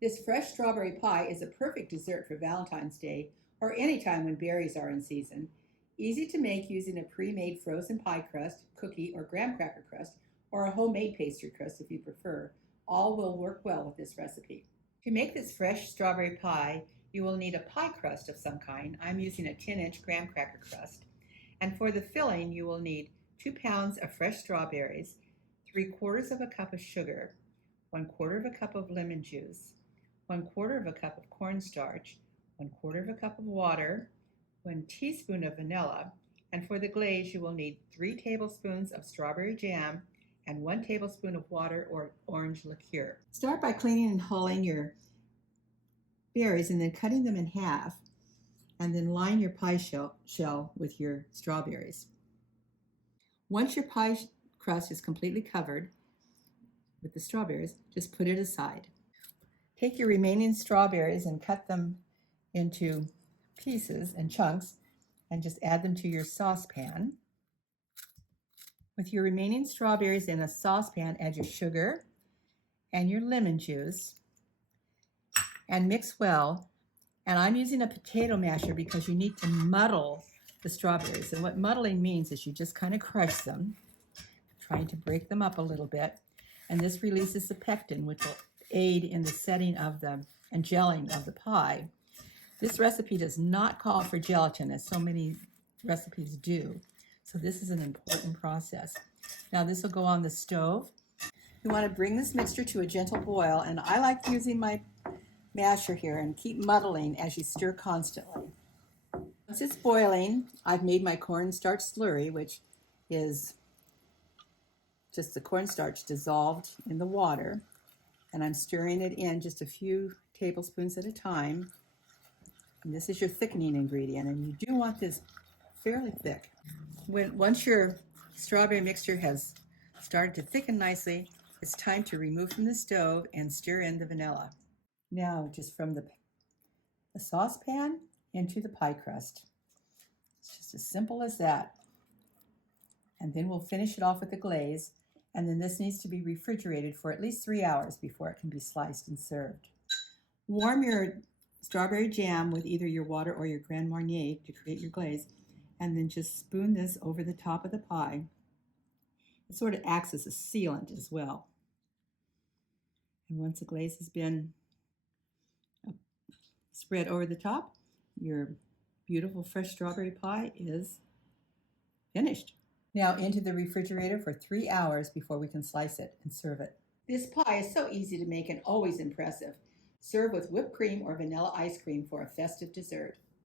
This fresh strawberry pie is a perfect dessert for Valentine's Day or any time when berries are in season. Easy to make using a pre-made frozen pie crust, cookie, or graham cracker crust, or a homemade pastry crust if you prefer. All will work well with this recipe. To make this fresh strawberry pie, you will need a pie crust of some kind. I'm using a 10-inch graham cracker crust. And for the filling, you will need 2 pounds of fresh strawberries, 3/4 of a cup of sugar, 1/4 of a cup of lemon juice, 1/4 of a cup of cornstarch, 1/4 of a cup of water, 1 teaspoon of vanilla, and for the glaze you will need 3 tablespoons of strawberry jam and 1 tablespoon of water or orange liqueur. Start by cleaning and hulling your berries and then cutting them in half, and then line your pie shell with your strawberries. Once your pie crust is completely covered with the strawberries, just put it aside. Take your remaining strawberries and cut them into pieces and chunks and just add them to your saucepan. With your remaining strawberries in a saucepan, add your sugar and your lemon juice and mix well. And I'm using a potato masher because you need to muddle the strawberries. And what muddling means is you just kind of crush them, trying to break them up a little bit. And this releases the pectin, which will aid in the setting of the and gelling of the pie. This recipe does not call for gelatin, as so many recipes do. So this is an important process. Now this will go on the stove. You want to bring this mixture to a gentle boil, and I like using my masher here and keep muddling as you stir constantly. Once it's boiling, I've made my cornstarch slurry, which is just the cornstarch dissolved in the water, and I'm stirring it in just a few tablespoons at a time. And this is your thickening ingredient, and you do want this fairly thick. Once your strawberry mixture has started to thicken nicely, it's time to remove from the stove and stir in the vanilla. Now, just from the saucepan into the pie crust. It's just as simple as that. And then we'll finish it off with the glaze, and then this needs to be refrigerated for at least 3 hours before it can be sliced and served. Warm your strawberry jam with either your water or your Grand Marnier to create your glaze, and then just spoon this over the top of the pie. It sort of acts as a sealant as well. And once the glaze has been spread over the top, your beautiful fresh strawberry pie is finished. Now into the refrigerator for 3 hours before we can slice it and serve it. This pie is so easy to make and always impressive. Serve with whipped cream or vanilla ice cream for a festive dessert.